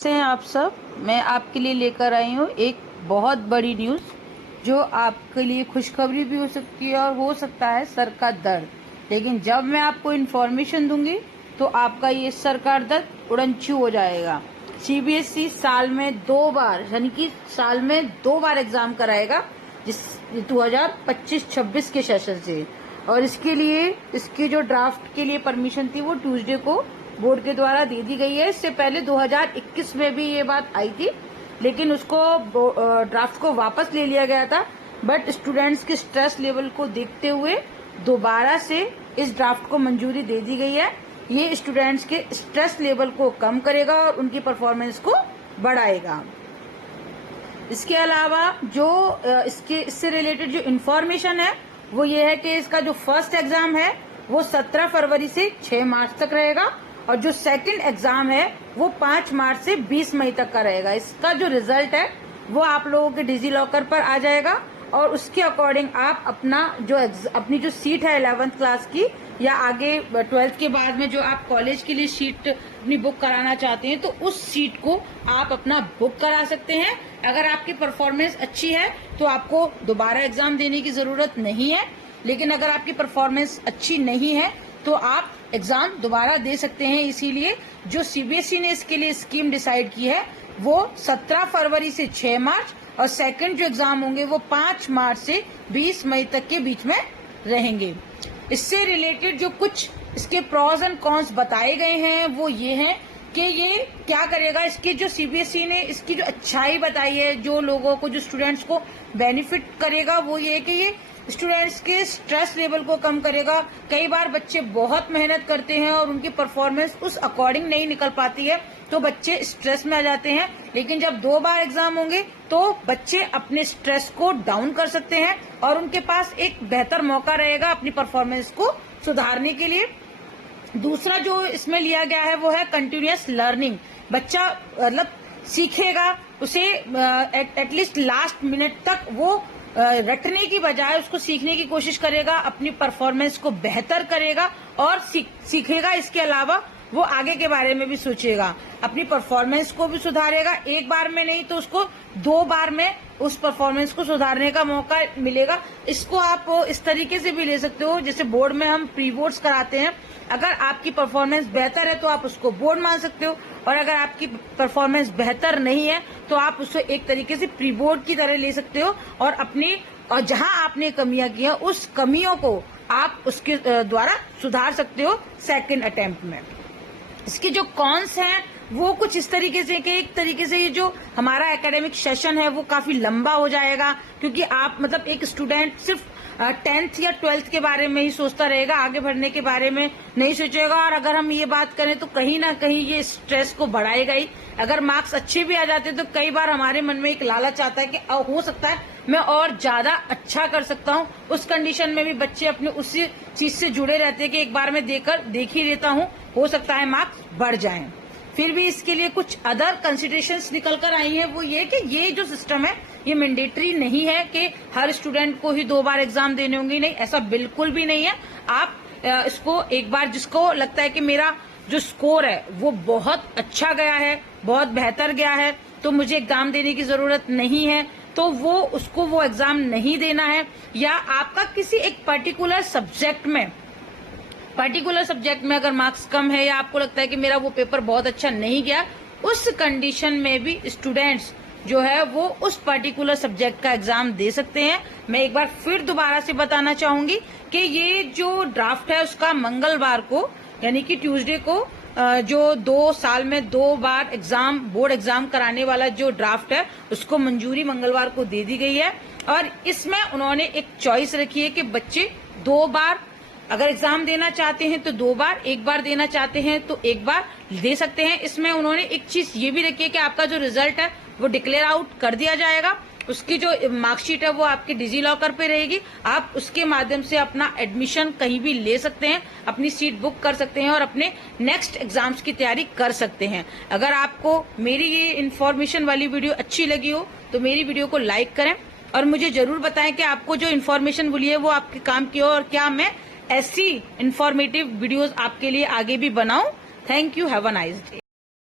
कैसे हैं आप सब। मैं आपके लिए लेकर आई हूँ एक बहुत बड़ी न्यूज़ जो आपके लिए खुशखबरी भी हो सकती है और हो सकता है सर का दर्द। लेकिन जब मैं आपको इन्फॉर्मेशन दूंगी तो आपका ये सर का दर्द उड़नछू हो जाएगा। सीबीएसई साल में 2 बार यानी कि साल में 2 बार एग्जाम कराएगा जिस 2025-26 के सेशन से। और इसके लिए इसकी जो ड्राफ्ट के लिए परमिशन थी वो ट्यूसडे को बोर्ड के द्वारा दे दी गई है। इससे पहले 2021 में भी ये बात आई थी, लेकिन उसको ड्राफ्ट को वापस ले लिया गया था। बट स्टूडेंट्स के स्ट्रेस लेवल को देखते हुए दोबारा से इस ड्राफ्ट को मंजूरी दे दी गई है। ये स्टूडेंट्स के स्ट्रेस लेवल को कम करेगा और उनकी परफॉर्मेंस को बढ़ाएगा। इसके अलावा जो इससे रिलेटेड जो इन्फॉर्मेशन है वो ये है कि इसका जो फर्स्ट एग्जाम है वो 17 फरवरी से 6 मार्च तक रहेगा और जो सेकंड एग्जाम है वो 5 मार्च से 20 मई तक का रहेगा। इसका जो रिजल्ट है वो आप लोगों के डिजी लॉकर पर आ जाएगा और उसके अकॉर्डिंग आप अपनी जो सीट है 11th क्लास की या आगे 12th के बाद में जो आप कॉलेज के लिए सीट अपनी बुक कराना चाहते हैं तो उस सीट को आप अपना बुक करा सकते हैं। अगर आपकी परफॉर्मेंस अच्छी है तो आपको दोबारा एग्जाम देने की जरूरत नहीं है, लेकिन अगर आपकी परफॉर्मेंस अच्छी नहीं है तो आप एग्जाम दोबारा दे सकते हैं। इसीलिए जो सीबीएसई ने इसके लिए स्कीम डिसाइड की है वो 17 फरवरी से 6 मार्च और सेकंड जो एग्जाम होंगे वो 5 मार्च से 20 मई तक के बीच में रहेंगे। इससे रिलेटेड जो कुछ इसके प्रॉज एंड कॉन्स बताए गए हैं वो ये हैं कि ये क्या करेगा। इसकी जो सीबीएसई ने इसकी जो अच्छाई बताई है, जो लोगों को जो स्टूडेंट्स को बेनिफिट करेगा वो ये है कि ये स्टूडेंट्स के स्ट्रेस लेवल को कम करेगा। कई बार बच्चे बहुत मेहनत करते हैं और उनकी परफॉर्मेंस उस अकॉर्डिंग नहीं निकल पाती है तो बच्चे स्ट्रेस में आ जाते हैं। लेकिन जब 2 बार एग्जाम होंगे तो बच्चे अपने स्ट्रेस को डाउन कर सकते हैं और उनके पास एक बेहतर मौका रहेगा अपनी परफॉर्मेंस को सुधारने के लिए। दूसरा जो इसमें लिया गया है वो है कंटिन्यूअस लर्निंग। बच्चा मतलब सीखेगा, उसे एटलीस्ट लास्ट मिनट तक वो रटने की बजाय उसको सीखने की कोशिश करेगा, अपनी परफॉर्मेंस को बेहतर करेगा और सीखेगा। इसके अलावा वो आगे के बारे में भी सोचेगा, अपनी परफॉर्मेंस को भी सुधारेगा। एक बार में नहीं तो उसको 2 बार में उस परफॉर्मेंस को सुधारने का मौका मिलेगा। इसको आप इस तरीके से भी ले सकते हो जैसे बोर्ड में हम प्री बोर्ड्स कराते हैं। अगर आपकी परफॉर्मेंस बेहतर है तो आप उसको बोर्ड मान सकते हो और अगर आपकी परफॉर्मेंस बेहतर नहीं है तो आप उसको एक तरीके से प्री बोर्ड की तरह ले सकते हो और जहां आपने कमियां की हैं उस कमियों को आप उसके द्वारा सुधार सकते हो सेकंड अटेम्प्ट में। इसके जो कॉन्स हैं वो कुछ इस तरीके से कि एक तरीके से ये जो हमारा एकेडमिक सेशन है वो काफी लंबा हो जाएगा, क्योंकि आप मतलब एक स्टूडेंट सिर्फ 10th या 12th के बारे में ही सोचता रहेगा, आगे बढ़ने के बारे में नहीं सोचेगा। और अगर हम ये बात करें तो कहीं ना कहीं ये स्ट्रेस को बढ़ाएगा ही। अगर मार्क्स अच्छे भी आ जाते तो कई बार हमारे मन में एक लालच आता है कि हो सकता है मैं और ज्यादा अच्छा कर सकता हूँ। उस कंडीशन में भी बच्चे अपने उसी चीज से जुड़े रहते हैं कि एक बार मैं देख ही लेता हूँ, हो सकता है मार्क्स बढ़ जाएं। फिर भी इसके लिए कुछ अदर कंसिडरेशंस निकल कर आई हैं, वो ये कि ये जो सिस्टम है ये मैंडेटरी नहीं है कि हर स्टूडेंट को ही 2 बार एग्जाम देने होंगे। नहीं, ऐसा बिल्कुल भी नहीं है। आप इसको एक बार, जिसको लगता है कि मेरा जो स्कोर है वो बहुत अच्छा गया है, बहुत बेहतर गया है, तो मुझे एग्जाम देने की जरूरत नहीं है, तो उसको वो एग्जाम नहीं देना है। या आपका किसी एक पर्टिकुलर सब्जेक्ट में अगर मार्क्स कम है या आपको लगता है कि मेरा वो पेपर बहुत अच्छा नहीं गया, उस कंडीशन में भी स्टूडेंट्स जो है वो उस पर्टिकुलर सब्जेक्ट का एग्जाम दे सकते हैं। मैं एक बार फिर दोबारा से बताना चाहूंगी कि ये जो ड्राफ्ट है उसका मंगलवार को यानी कि ट्यूसडे को जो 2 साल में 2 बार बोर्ड एग्जाम कराने वाला जो ड्राफ्ट है उसको मंजूरी मंगलवार को दे दी गई है। और इसमें उन्होंने एक चॉइस रखी है कि बच्चे 2 बार अगर एग्जाम देना चाहते हैं तो 2 बार, 1 बार देना चाहते हैं तो 1 बार दे सकते हैं। इसमें उन्होंने एक चीज ये भी रखी है कि आपका जो रिजल्ट है वो डिक्लेयर आउट कर दिया जाएगा। उसकी जो मार्कशीट है वो आपके डिजी लॉकर पे रहेगी। आप उसके माध्यम से अपना एडमिशन कहीं भी ले सकते हैं, अपनी सीट बुक कर सकते हैं और अपने नेक्स्ट एग्जाम्स की तैयारी कर सकते हैं। अगर आपको मेरी ये इन्फॉर्मेशन वाली वीडियो अच्छी लगी हो तो मेरी वीडियो को लाइक करें और मुझे जरूर बताएं कि आपको जो इन्फॉर्मेशन मिली है वो आपके काम की हो और क्या मैं ऐसी इंफॉर्मेटिव वीडियोस आपके लिए आगे भी बनाऊं। Thank you, have a nice day.